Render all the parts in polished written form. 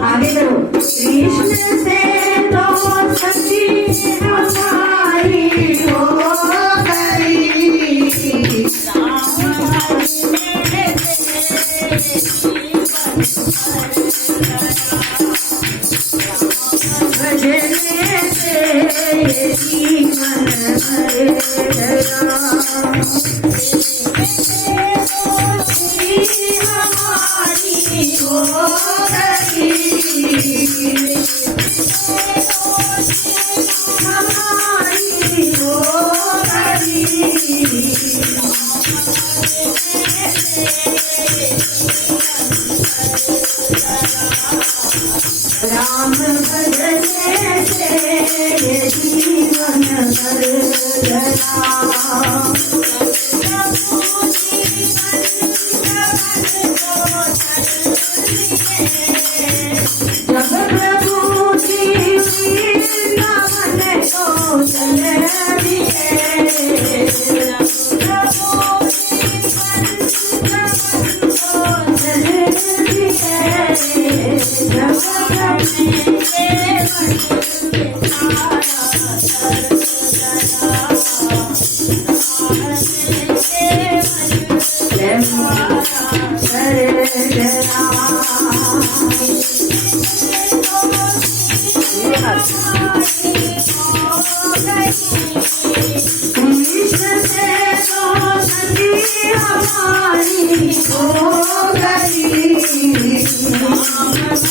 आगे करो। कृष्ण से दोस्ती हमारी हो गई, भजने से जीवन भर गया। हमारी हो गई, हमारी हो गई। राम भजने से जीवन भर गया। जब प्रभु जी वृंदावन को चले दिए, कृष्ण से दोस्ती हमारी हो गई, राम भजने से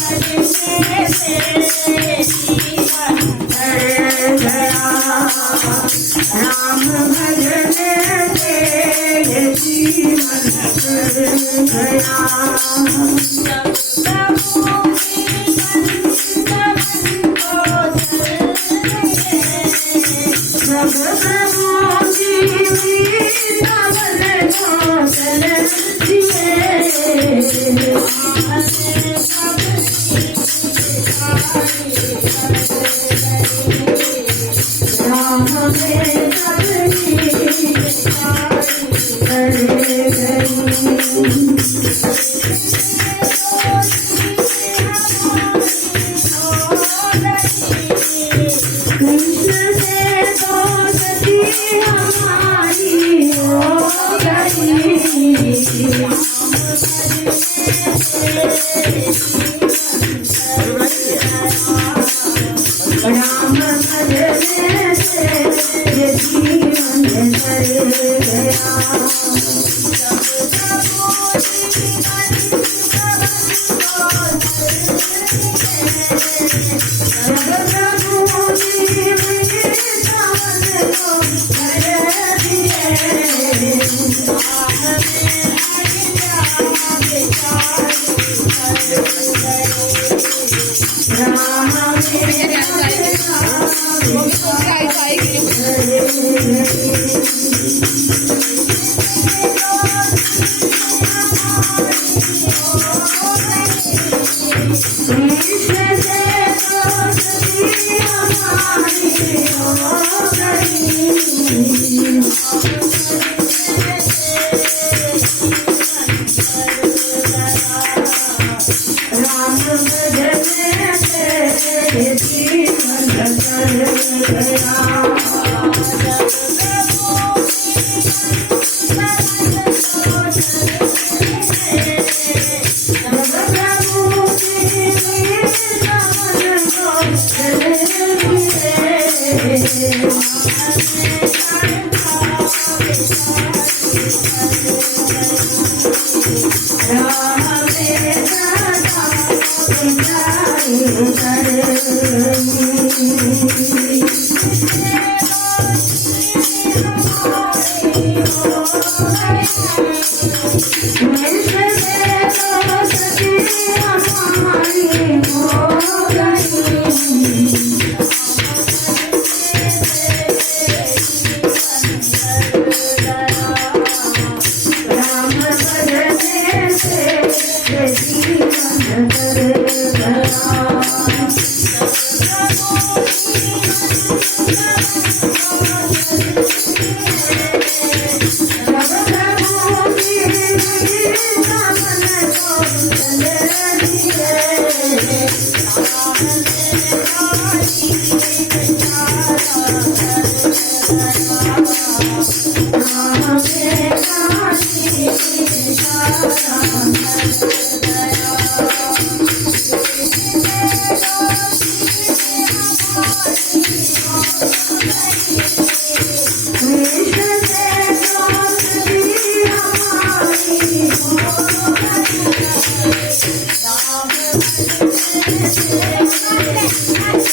जीवन भर गया। जब प्रभु जी वृंदावन को चले दिए, राम में सबकी कर गई। कृष्ण से दोस्ती हमारी हो गई, राम भजने से जीवन भर गया। कृष्ण से दोस्ती हमारी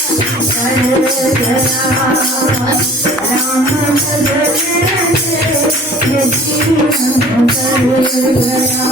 कर गया राम भजने से ये जीवन कर गया